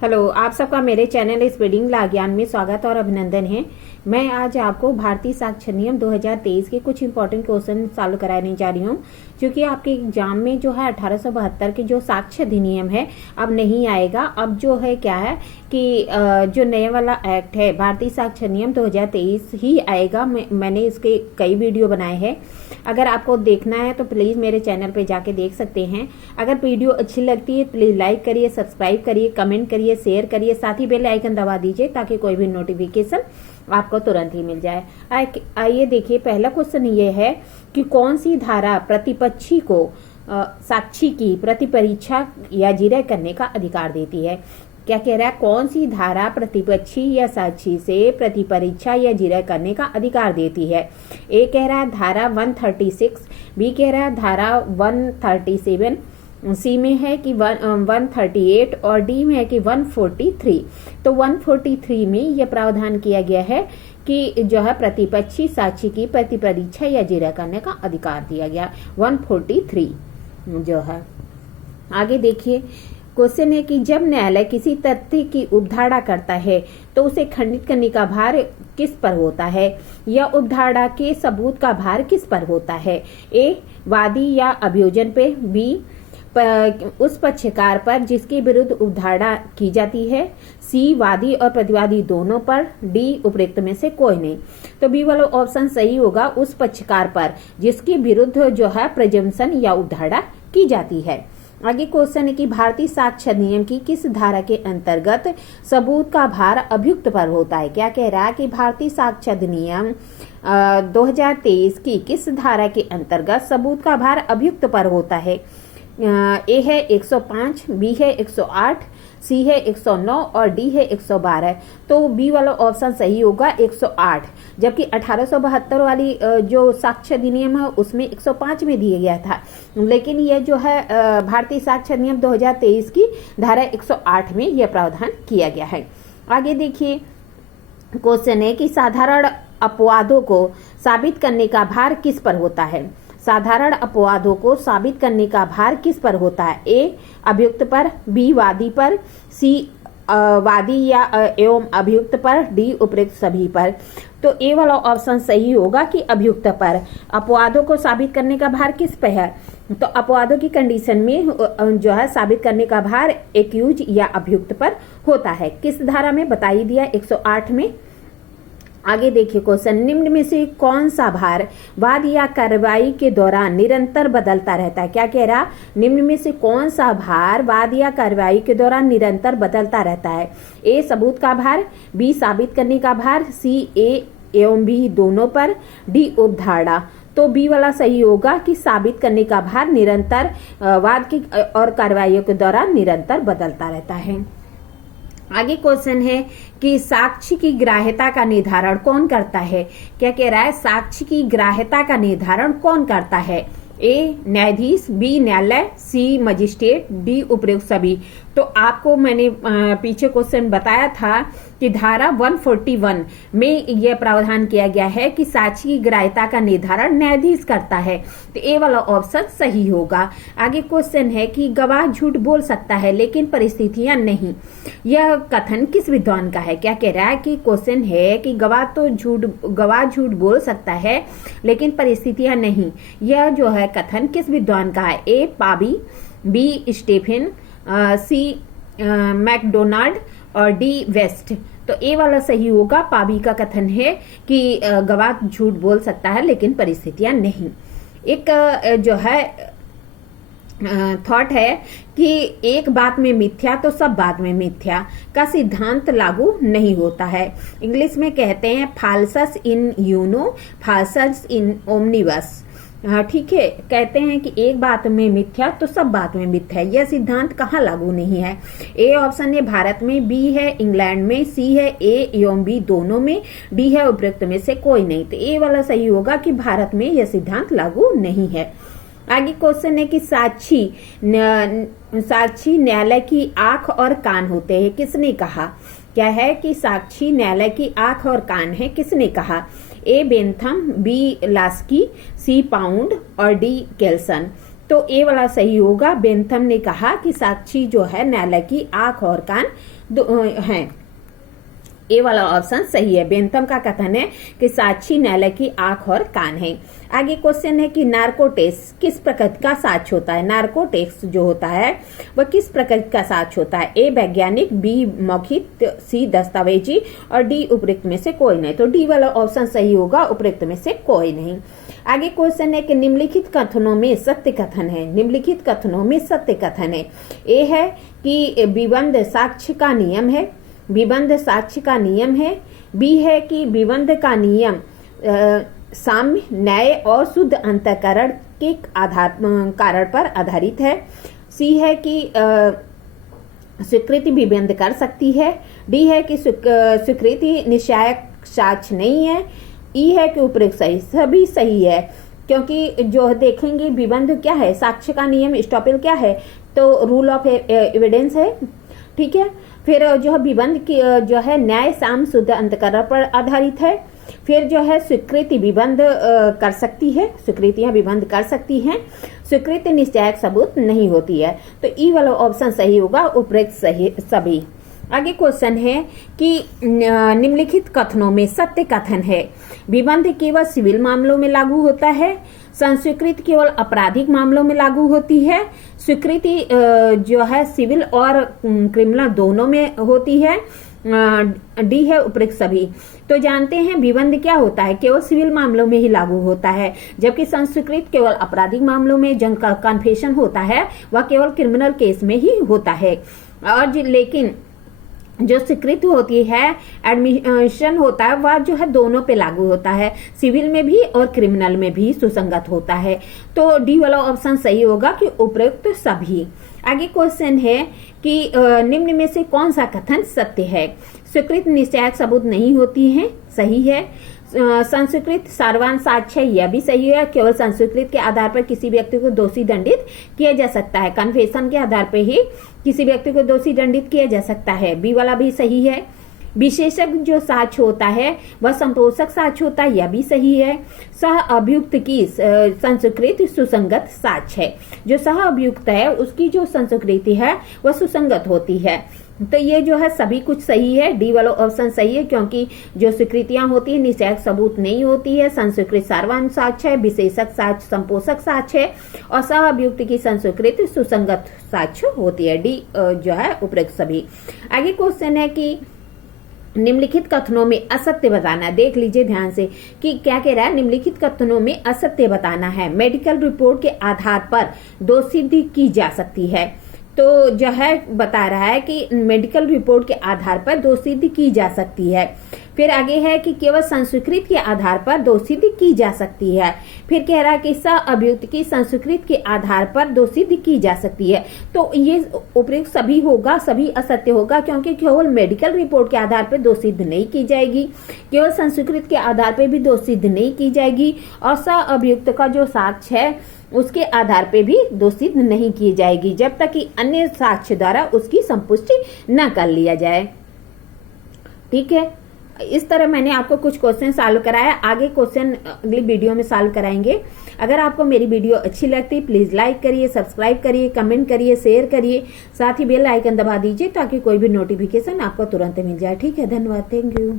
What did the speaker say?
Hello, आप सबका मेरे चैनल स्पीडिंग ला ज्ञान में स्वागत और अभिनंदन है। मैं आज आपको भारतीय साक्षर नियम 2023 के कुछ इंपॉर्टेंट क्वेश्चन सॉल्व कराने जा रही हूँ, क्योंकि आपके एग्जाम में जो है 1872 के जो साक्ष्य अधिनियम है अब नहीं आएगा। अब जो है क्या है कि जो नया वाला एक्ट है भारतीय साक्षर नियम 2023 ही आएगा। मैंने इसके कई वीडियो बनाए हैं, अगर आपको देखना है तो प्लीज़ मेरे चैनल पे जाके देख सकते हैं। अगर वीडियो अच्छी लगती है प्लीज़ लाइक करिए, सब्सक्राइब करिए, कमेंट करिए, शेयर करिए, साथ ही बेल आइकन दबा दीजिए ताकि कोई भी नोटिफिकेशन आपको तुरंत ही मिल जाए। आइए देखिए, पहला क्वेश्चन ये है कि कौन सी धारा प्रतिपक्षी को साक्षी की प्रतिपरीक्षा या जिरह करने का अधिकार देती है। क्या कह रहा है, कौन सी धारा प्रतिपक्षी या साक्षी से प्रतिपरीक्षा या जिरह करने का अधिकार देती है। ए कह रहा है धारा 136, बी कह रहा है धारा 137, सी में है कि 138 और डी में है कि 143। तो 143 में यह प्रावधान किया गया है कि जो है प्रतिपक्षी साक्षी की प्रतिपरीक्षा या जिरह करने का अधिकार दिया गया 143 जो है। आगे देखिए, क्वेश्चन है कि जब न्यायालय किसी तथ्य की उपधारणा करता है तो उसे खंडित करने का भार किस पर होता है, या उपधारणा के सबूत का भार किस पर होता है। ए वादी या अभियोजन पे, बी उस पक्षकार पर जिसके विरुद्ध उपधारणा की जाती है, सी वादी और प्रतिवादी दोनों पर, डी उपरोक्त में से कोई नहीं। तो बी वाला ऑप्शन सही होगा, उस पक्षकार पर जिसके विरुद्ध जो है प्रिजम्पशन या उपधारणा की जाती है। आगे क्वेश्चन है कि भारतीय साक्ष्य अधिनियम की किस धारा के अंतर्गत सबूत का भार अभियुक्त पर होता है। क्या कह रहा है कि भारतीय साक्ष्य अधिनियम 2023 की किस धारा के अंतर्गत सबूत का भार अभियुक्त पर होता है। ए है 105, बी है 108, सी है 109 और डी है 112। तो बी वाला ऑप्शन सही होगा 108, जबकि 1872 वाली जो साक्ष्य अधिनियम है उसमें 105 में दिया गया था, लेकिन यह जो है भारतीय साक्ष्य अधिनियम 2023 की धारा 108 में यह प्रावधान किया गया है। आगे देखिए, क्वेश्चन है कि साधारण अपवादों को साबित करने का भार किस पर होता है। साधारण अपवादों को साबित करने का भार किस पर होता है। ए अभियुक्त पर, बी वादी पर, सी वादी या एवं अभियुक्त पर, डी उपरोक्त सभी पर। तो ए वाला ऑप्शन सही होगा कि अभियुक्त पर। अपवादों को साबित करने का भार किस पे है, तो अपवादों की कंडीशन में जो है साबित करने का भार एक्यूज या अभियुक्त पर होता है। किस धारा में बताई दिया, 108 में। आगे देखिए क्वेश्चन, निम्न में से कौन सा भार वाद या कार्रवाई के दौरान निरंतर बदलता रहता है। क्या कह रहा, निम्न में से कौन सा भार वाद या कार्रवाई के दौरान निरंतर बदलता रहता है। ए सबूत का भार, बी साबित करने का भार, सी ए एवं बी दोनों पर, डी उपधारणा। तो बी वाला सही होगा कि साबित करने का भार निरंतर वाद की और कार्रवाइयों के दौरान निरंतर बदलता रहता है। आगे क्वेश्चन है कि साक्ष्य की ग्राह्यता का निर्धारण कौन करता है। क्या कह रहा है, साक्ष्य की ग्राह्यता का निर्धारण कौन करता है। ए न्यायाधीश, बी न्यायालय, सी मजिस्ट्रेट, डी उपरोक्त सभी। तो आपको मैंने पीछे क्वेश्चन बताया था कि धारा 141 में यह प्रावधान किया गया है कि साक्ष्य की ग्राह्यता का निर्धारण न्यायाधीश करता है, तो ए वाला ऑप्शन सही होगा। आगे क्वेश्चन है कि गवाह झूठ बोल सकता है लेकिन परिस्थितियां नहीं, यह कथन किस विद्वान का है। क्या कह रहा है कि क्वेश्चन है कि गवाह झूठ बोल सकता है लेकिन परिस्थितियां नहीं, यह जो है कथन किस विद्वान का है। ए पाबी, बी स्टेफन, सी मैकडोनाल्ड और डी वेस्ट। तो ए वाला सही होगा, पाबी का कथन है कि गवाह झूठ बोल सकता है लेकिन परिस्थितियां नहीं। एक जो है थॉट है कि एक बात में मिथ्या तो सब बात में मिथ्या का सिद्धांत लागू नहीं होता है। इंग्लिश में कहते हैं फाल्सस इन यूनो, फाल्सस इन ओमनिबस। ठीक है, कहते हैं कि एक बात में मिथ्या तो सब बात में मिथ्या, यह सिद्धांत कहाँ लागू नहीं है। ए ऑप्शन है भारत में, बी है इंग्लैंड में, सी है ए एवं बी दोनों में, डी है उपरोक्त में से कोई नहीं। तो ए वाला सही होगा कि भारत में यह सिद्धांत लागू नहीं है। आगे क्वेश्चन है कि साक्षी न्यायालय की आंख और कान होते हैं, किसने कहा। क्या है कि साक्षी न्यायालय की आंख और कान है, किसने कहा। ए बेंथम, बी लास्की, सी पाउंड और डी केल्सन। तो ए वाला सही होगा। बेंथम ने कहा कि साक्षी जो है न्यायालय की आंख और कान हैं। ए वाला ऑप्शन सही है। बेंथम का कथन है कि साक्षी न्यायालय की आंख और कान है। आगे क्वेश्चन है कि नार्कोटिक्स किस प्रकृति का साक्ष्य होता है। नार्कोटिक्स जो होता है वह किस प्रकृति का साक्ष्य होता है। ए वैज्ञानिक, बी मौखिक, सी दस्तावेजी और डी उपयुक्त में से कोई नहीं। तो डी वाला ऑप्शन सही होगा, उपयुक्त में से कोई नहीं। आगे क्वेश्चन है कि निम्नलिखित कथनों में सत्य कथन है। निम्नलिखित कथनों में सत्य कथन है। ए है कि विबंध साक्ष्य का नियम है। विबंध साक्ष्य का नियम है। बी है कि विबंध का नियम साम्य, न्याय और शुद्ध अंतःकरण के कारण पर आधारित है। सी है कि स्वीकृति विबंध कर सकती है। डी है कि स्वीकृति निश्चायक साक्ष्य नहीं है। ई है कि उपयुक्त सही। सभी सही है, क्योंकि जो देखेंगे विबंध क्या है, साक्ष्य का नियम स्टॉपेल क्या है, तो रूल ऑफ एविडेंस है। ठीक है। फिर जो है विबंध की जो है न्याय, साम, शुद्ध अंतःकरण पर आधारित है। फिर जो है स्वीकृति विबंध कर सकती है, स्वीकृतियां विबंध कर सकती हैं। स्वीकृति निश्चायक सबूत नहीं होती है। तो ई वाला ऑप्शन सही होगा, उपयुक्त सही सभी। आगे क्वेश्चन है कि निम्नलिखित कथनों में सत्य कथन है। विबंध केवल सिविल मामलों में लागू होता है। संस्वीकृति केवल आपराधिक मामलों में लागू होती है। स्वीकृति जो है सिविल और क्रिमिनल दोनों में होती है। डी है उपयुक्त सभी। तो जानते हैं विबंध क्या होता है, केवल सिविल मामलों में ही लागू होता है, जबकि संस्कृत केवल आपराधिक मामलों में जिनका कन्फेशन होता है वह केवल क्रिमिनल केस में ही होता है। और लेकिन जो स्वीकृति होती है, एडमिशन होता है, वह जो है दोनों पे लागू होता है, सिविल में भी और क्रिमिनल में भी सुसंगत होता है। तो डी वाला ऑप्शन सही होगा कि उपयुक्त सभी। आगे क्वेश्चन है कि निम्न में से कौन सा कथन सत्य है। स्वीकृत निश्चायक सबूत नहीं होती है, सही है। संस्कृत सार्ववान साक्ष्य, यह भी सही है। केवल संस्कृत के आधार पर किसी व्यक्ति को दोषी दंडित किया जा सकता है। कन्फेशन के आधार पर ही किसी व्यक्ति को दोषी दंडित किया जा सकता है। बी वाला भी सही है। विशेषज्ञ जो साक्ष्य होता है वह संपोषक साक्ष्य होता है, यह भी सही है। सह अभियुक्त की संस्कृति सुसंगत साक्ष्य है। जो सह अभियुक्त है उसकी जो संस्कृति है वह सुसंगत होती है। तो ये जो है सभी कुछ सही है। डी वाला ऑप्शन सही है, क्योंकि जो स्वीकृतियां होती है निश्चायक सबूत नहीं होती है। संस्कृत सार्ववान साक्ष्य है, विशेषक साक्ष्य संपोषक साक्ष्य है और सह अभियुक्त की संस्कृति सुसंगत साक्ष्य होती है। डी जो है उपयुक्त सभी। आगे क्वेश्चन है कि निम्नलिखित कथनों में असत्य बताना। देख लीजिए ध्यान से कि क्या कह रहा है। निम्नलिखित कथनों में असत्य बताना है। मेडिकल रिपोर्ट के आधार पर दोषसिद्धि की जा सकती है। तो जो है बता रहा है कि मेडिकल रिपोर्ट के आधार पर दोषसिद्धि की जा सकती है। फिर आगे है कि केवल संस्कृत के आधार पर दोषसिद्धि की जा सकती है। फिर कह रहा है कि सह अभियुक्त की संस्कृत के आधार पर दोषसिद्धि की जा सकती है। तो ये उपयुक्त सभी होगा, सभी असत्य होगा, क्योंकि केवल मेडिकल रिपोर्ट के आधार पर दोषसिद्धि नहीं की जाएगी, केवल संस्कृत के आधार पर भी दोषसिद्धि नहीं की जाएगी और सह अभियुक्त का जो साक्ष्य है उसके आधार पे भी दोषसिद्ध नहीं की जाएगी, जब तक कि अन्य साक्ष्य द्वारा उसकी संपुष्टि न कर लिया जाए। ठीक है। इस तरह मैंने आपको कुछ क्वेश्चन सॉल्व कराया। आगे क्वेश्चन अगली वीडियो में सॉल्व कराएंगे। अगर आपको मेरी वीडियो अच्छी लगती प्लीज लाइक करिए, सब्सक्राइब करिए, कमेंट करिए, शेयर करिए, साथ ही बेल आइकन दबा दीजिए ताकि कोई भी नोटिफिकेशन आपको तुरंत मिल जाए। ठीक है। धन्यवाद। Thank you.